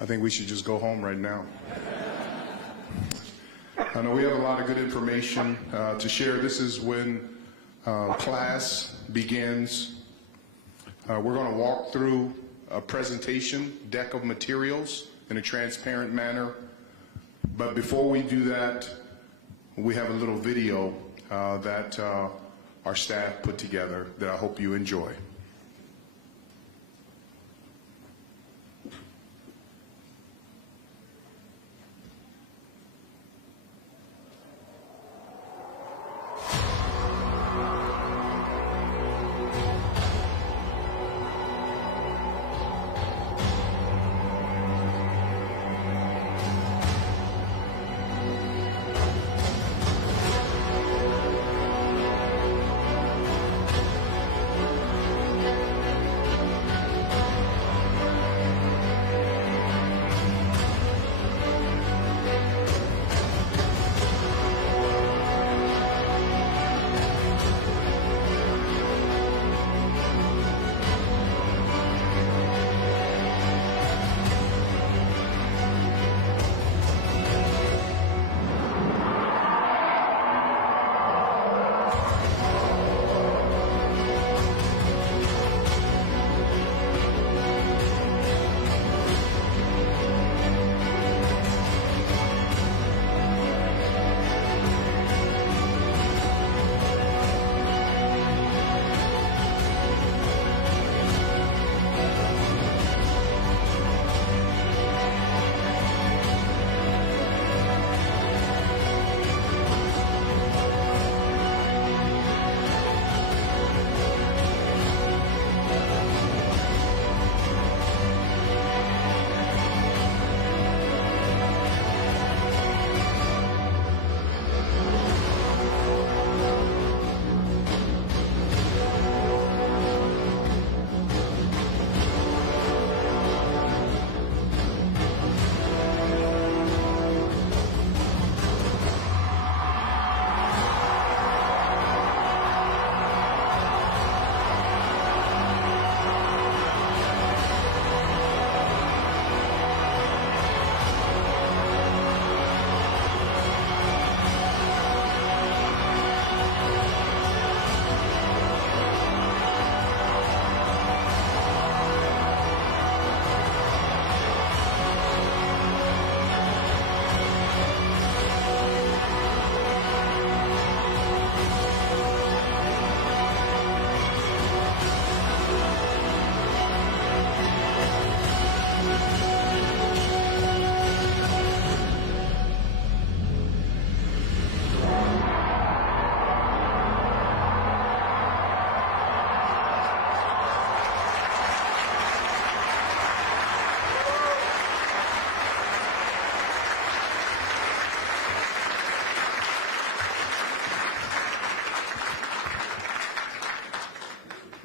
I think we should just go home right now. I know we have a lot of good information to share. This is when class begins. We're going to walk through a presentation deck of materials in a transparent manner. But before we do that, we have a little video that our staff put together that I hope you enjoy.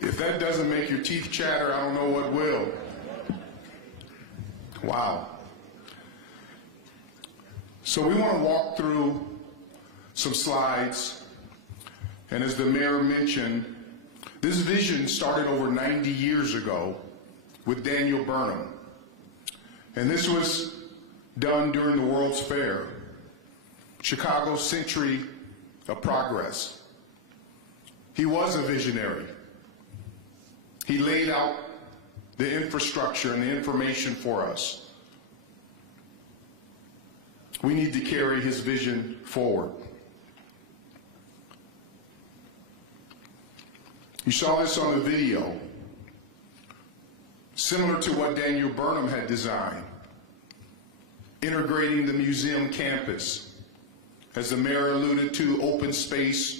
If that doesn't make your teeth chatter, I don't know what will. Wow. So we want to walk through some slides. And as the mayor mentioned, this vision started over 90 years ago with Daniel Burnham. And this was done during the World's Fair, Chicago's Century of Progress. He was a visionary. He laid out the infrastructure and the information for us. We need to carry his vision forward. You saw this on the video, similar to what Daniel Burnham had designed, integrating the museum campus, as the mayor alluded to, open space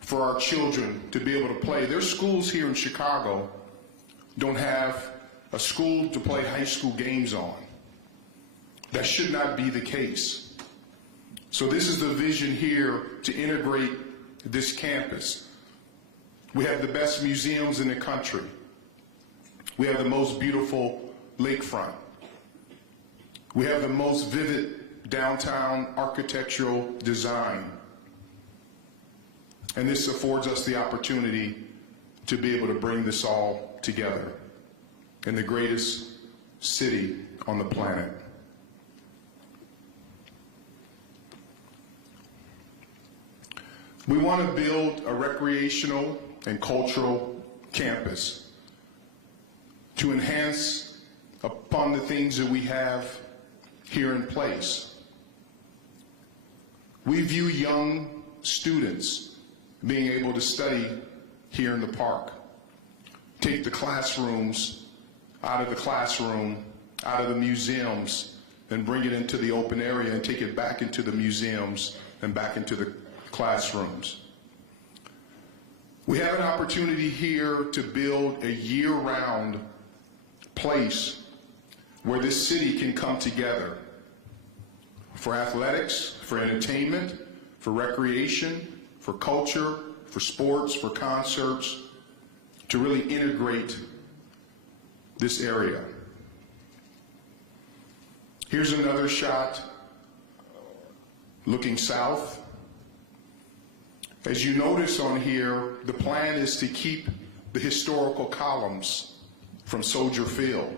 for our children to be able to play. Their schools here in Chicago don't have a school to play high school games on. That should not be the case. So this is the vision here to integrate this campus. We have the best museums in the country. We have the most beautiful lakefront. We have the most vivid downtown architectural design. And this affords us the opportunity to be able to bring this all together in the greatest city on the planet. We want to build a recreational and cultural campus to enhance upon the things that we have here in place. We view young students being able to study here in the park, take the classrooms out of the classroom, out of the museums, and bring it into the open area and take it back into the museums and back into the classrooms. We have an opportunity here to build a year-round place where this city can come together for athletics, for entertainment, for recreation, for culture, for sports, for concerts, to really integrate this area. Here's another shot looking south. As you notice on here, the plan is to keep the historical columns from Soldier Field,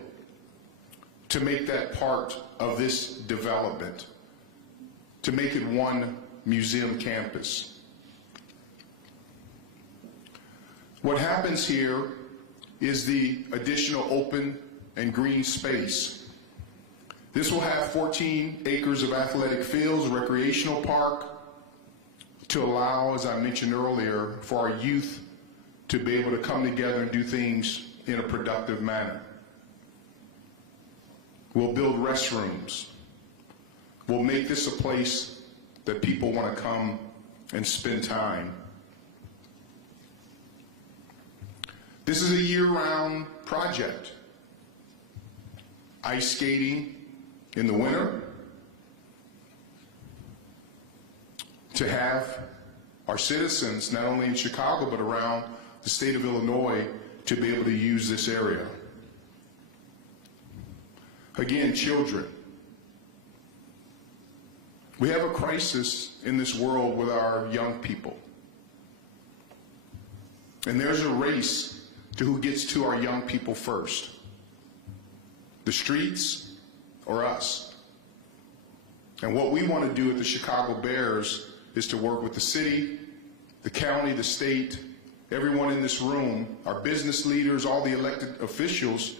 to make that part of this development, to make it one museum campus. What happens here is the additional open and green space. This will have 14 acres of athletic fields, recreational park, to allow, as I mentioned earlier, for our youth to be able to come together and do things in a productive manner. We'll build restrooms. We'll make this a place that people want to come and spend time. This is a year-round project. Ice skating in the winter, to have our citizens, not only in Chicago, but around the state of Illinois, to be able to use this area. Again, children. We have a crisis in this world with our young people. And there's a race to who gets to our young people first. The streets or us. And what we want to do at the Chicago Bears is to work with the city, the county, the state, everyone in this room, our business leaders, all the elected officials,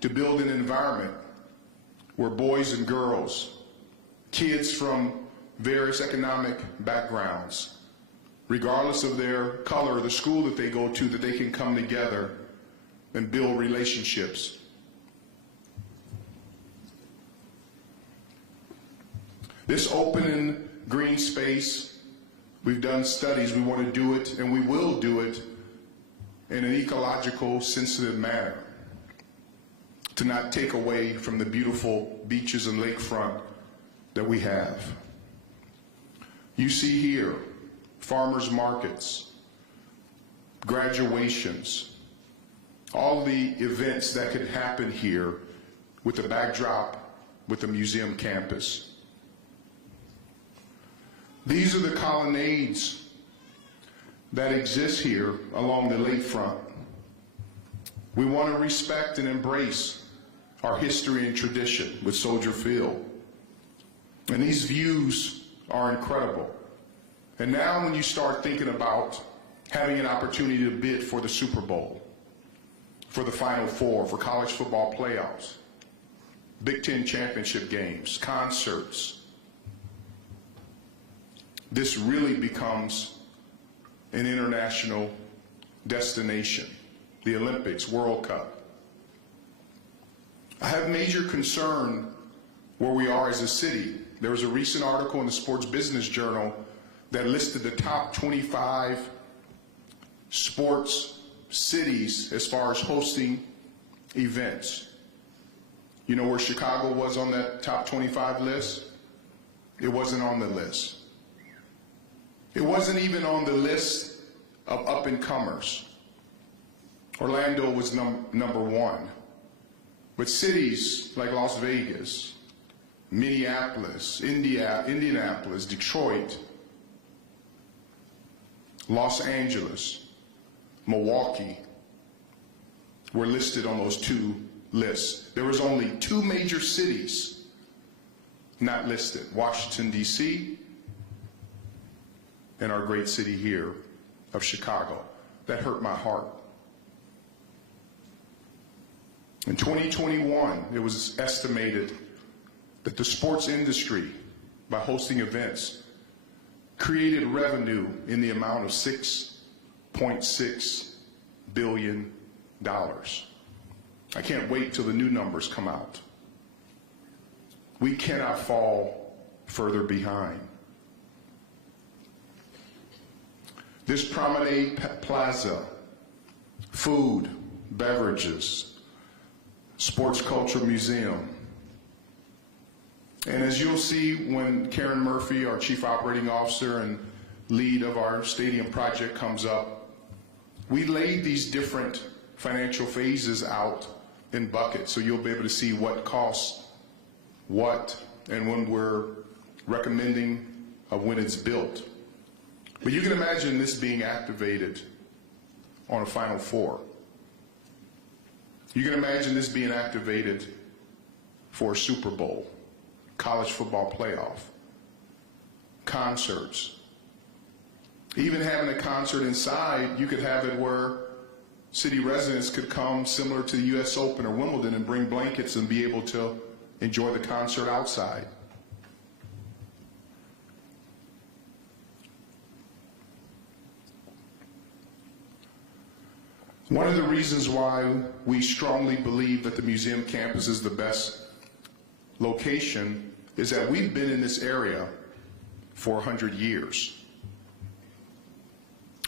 to build an environment where boys and girls, kids from various economic backgrounds, regardless of their color or the school that they go to, that they can come together and build relationships. This open and green space, we've done studies, we want to do it, and we will do it in an ecological, sensitive manner, to not take away from the beautiful beaches and lakefront that we have. You see here, farmers markets, graduations, all the events that could happen here with the backdrop with the museum campus. These are the colonnades that exist here along the lakefront. We want to respect and embrace our history and tradition with Soldier Field. And these views are incredible. And now when you start thinking about having an opportunity to bid for the Super Bowl, for the Final Four, for college football playoffs, Big Ten championship games, concerts, this really becomes an international destination, the Olympics, World Cup. I have major concern where we are as a city. There was a recent article in the Sports Business Journal that listed the top 25 sports cities as far as hosting events. You know where Chicago was on that top 25 list? It wasn't on the list. It wasn't even on the list of up-and-comers. Orlando was number one. But cities like Las Vegas, Minneapolis, Indianapolis, Detroit, Los Angeles, Milwaukee were listed on those two list. There was only 2 major cities not listed, Washington, D.C., and our great city here of Chicago. That hurt my heart. In 2021, it was estimated that the sports industry, by hosting events, created revenue in the amount of $6.6 billion. I can't wait till the new numbers come out. We cannot fall further behind. This Promenade Plaza, food, beverages, sports culture museum. And as you'll see when Karen Murphy, our Chief Operating Officer and lead of our stadium project, comes up, we laid these different financial phases out in buckets so you'll be able to see what costs what and when we're recommending of when it's built. But you can imagine this being activated on a Final Four. You can imagine this being activated for a Super Bowl, college football playoff, concerts. Even having a concert inside, you could have it where city residents could come, similar to the U.S. Open or Wimbledon, and bring blankets and be able to enjoy the concert outside. One of the reasons why we strongly believe that the museum campus is the best location is that we've been in this area for 100 years.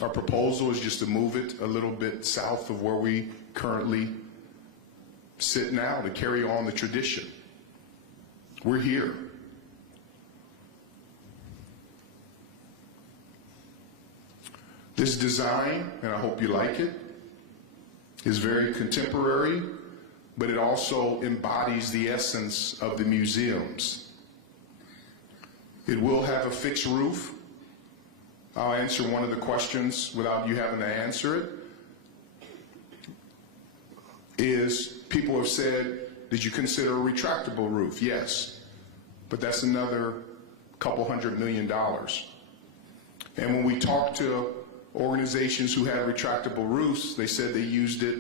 Our proposal is just to move it a little bit south of where we currently sit now to carry on the tradition. We're here. This design, and I hope you like it, is very contemporary, but it also embodies the essence of the museums. It will have a fixed roof. I'll answer one of the questions without you having to answer it. People have said, did you consider a retractable roof? Yes, but that's another couple $100 million. And when we talked to organizations who had retractable roofs, they said they used it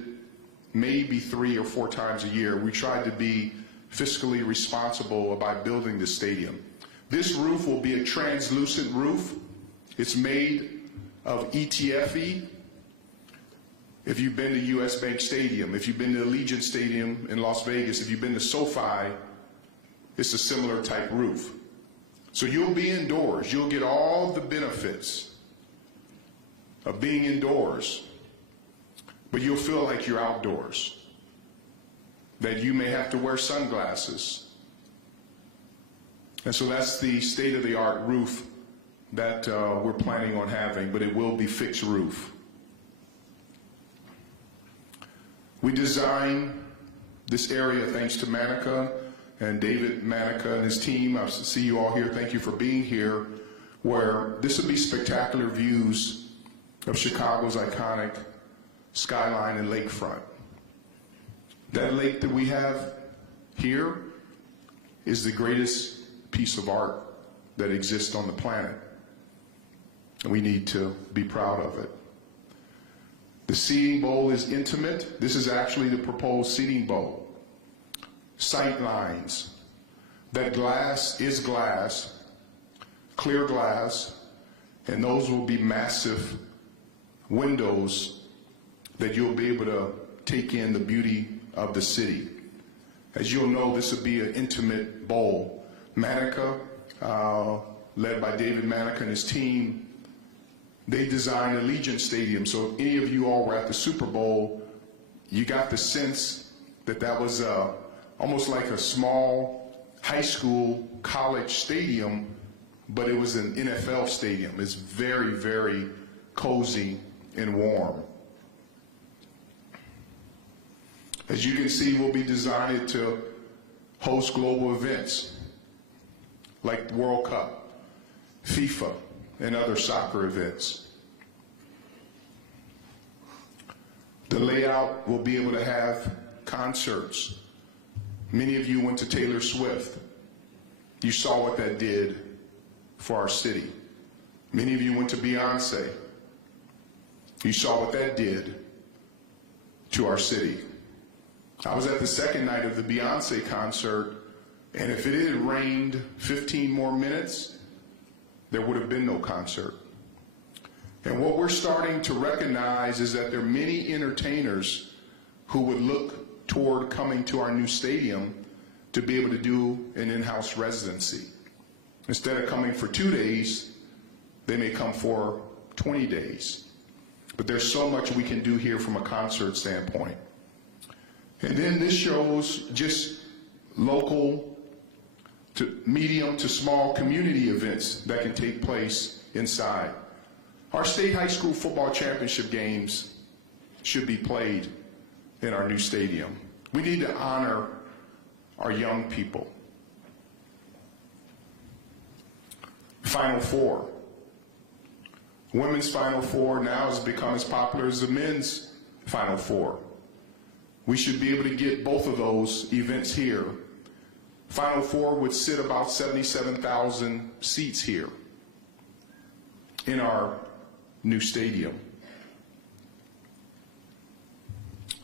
maybe 3 or 4 times a year. We tried to be fiscally responsible by building the stadium. This roof will be a translucent roof. It's made of ETFE. If you've been to US Bank Stadium, if you've been to Allegiant Stadium in Las Vegas, if you've been to SoFi, it's a similar type roof. So you'll be indoors. You'll get all the benefits of being indoors, but you'll feel like you're outdoors, that you may have to wear sunglasses. And so that's the state-of-the-art roof that we're planning on having, but it will be fixed roof. We designed this area thanks to Manica and David Manica and his team. I see you all here. Thank you for being here, where this would be spectacular views of Chicago's iconic skyline and lakefront. That lake that we have here is the greatest piece of art that exists on the planet, and we need to be proud of it. The seating bowl is intimate. This is actually the proposed seating bowl. Sight lines. That glass is glass, clear glass, and those will be massive windows that you'll be able to take in the beauty of the city. As you'll know, this will be an intimate bowl. Manica, led by David Manica and his team, they designed Allegiant Stadium. So if any of you all were at the Super Bowl, you got the sense that that was almost like a small high school, college stadium, but it was an NFL stadium. It's very, very cozy and warm. As you can see, we'll be designed to host global events like the World Cup, FIFA, and other soccer events. The layout will be able to have concerts. Many of you went to Taylor Swift. You saw what that did for our city. Many of you went to Beyonce. You saw what that did to our city. I was at the second night of the Beyonce concert, and if it had rained 15 more minutes, there would have been no concert. And what we're starting to recognize is that there are many entertainers who would look toward coming to our new stadium to be able to do an in-house residency. Instead of coming for 2 days, they may come for 20 days. But there's so much we can do here from a concert standpoint. And then this shows just local to medium to small community events that can take place inside. Our state high school football championship games should be played in our new stadium. We need to honor our young people. Final Four. Women's Final Four now has become as popular as the men's Final Four. We should be able to get both of those events here. Final Four would sit about 77,000 seats here in our new stadium.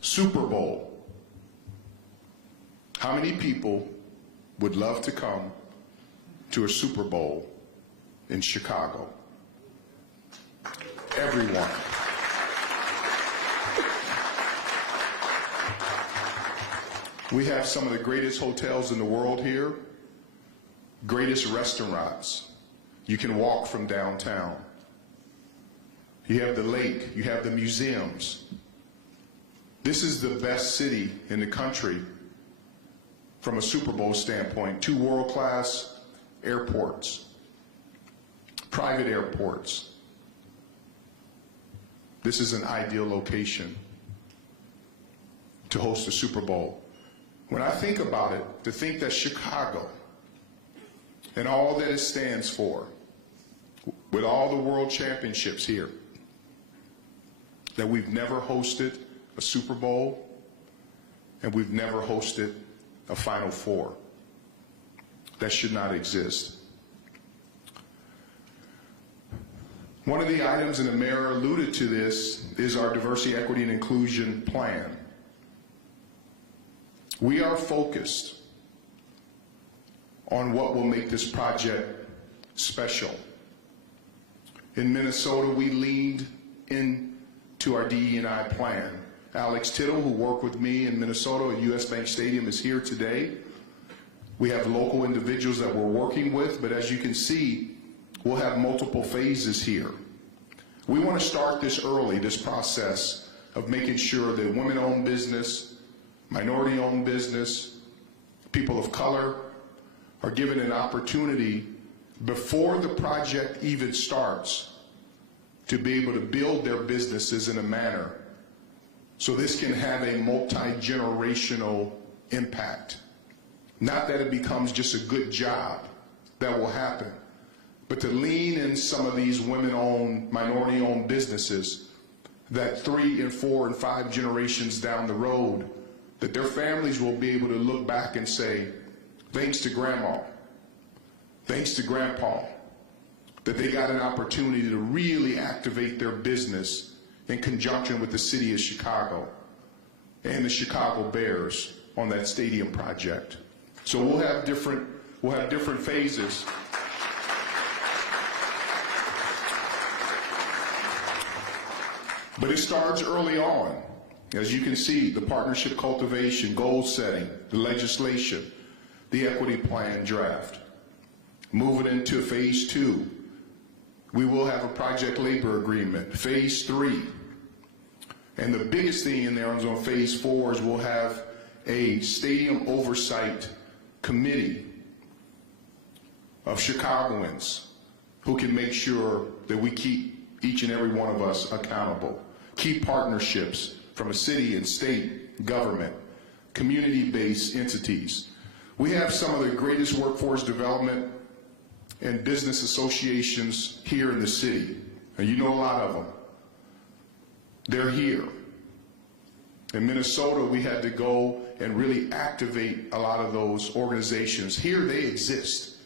Super Bowl. How many people would love to come to a Super Bowl in Chicago? Everyone. We have some of the greatest hotels in the world here, greatest restaurants. You can walk from downtown. You have the lake, you have the museums. This is the best city in the country from a Super Bowl standpoint. 2 world-class airports, private airports. This is an ideal location to host a Super Bowl. When I think about it, to think that Chicago and all that it stands for, with all the world championships here, that we've never hosted a Super Bowl and we've never hosted a Final Four. That should not exist. One of the items, and the mayor alluded to this, is our diversity, equity, and inclusion plan. We are focused on what will make this project special. In Minnesota, we leaned into our DE&I plan. Alex Tittle, who worked with me in Minnesota at US Bank Stadium, is here today. We have local individuals that we're working with, but as you can see, we'll have multiple phases here. We want to start this early, this process of making sure that women-owned business, minority-owned business, people of color are given an opportunity before the project even starts to be able to build their businesses in a manner so this can have a multi-generational impact. Not that it becomes just a good job that will happen, but to lean in some of these women-owned, minority-owned businesses that 3 and 4 and 5 generations down the road, that their families will be able to look back and say, thanks to Grandma, thanks to Grandpa, that they got an opportunity to really activate their business in conjunction with the city of Chicago and the Chicago Bears on that stadium project. So we'll have different phases. But it starts early on. As you can see, the partnership cultivation, goal setting, the legislation, the equity plan draft. Moving into phase 2, we will have a project labor agreement. Phase 3, and the biggest thing in there is on phase 4 is we'll have a stadium oversight committee of Chicagoans who can make sure that we keep each and every one of us accountable. Key partnerships from a city and state government, community-based entities. We have some of the greatest workforce development and business associations here in the city, and you know a lot of them. They're here. In Minnesota, we had to go and really activate a lot of those organizations. Here they exist.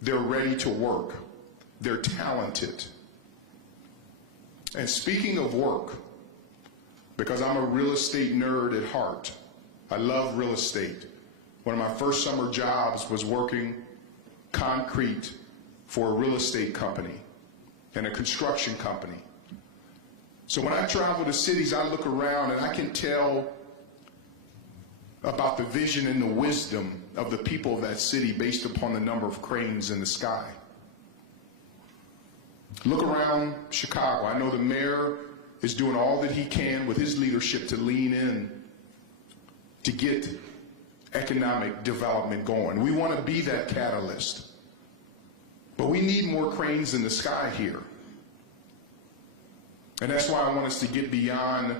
They're ready to work. They're talented. And speaking of work, because I'm a real estate nerd at heart, I love real estate. One of my first summer jobs was working concrete for a real estate company and a construction company. So when I travel to cities, I look around and I can tell about the vision and the wisdom of the people of that city based upon the number of cranes in the sky. Look around Chicago. I know the mayor is doing all that he can with his leadership to lean in to get economic development going. We want to be that catalyst. But we need more cranes in the sky here. And that's why I want us to get beyond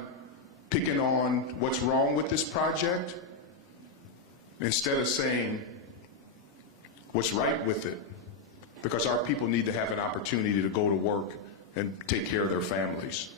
picking on what's wrong with this project, instead of saying what's right with it, because our people need to have an opportunity to go to work and take care of their families.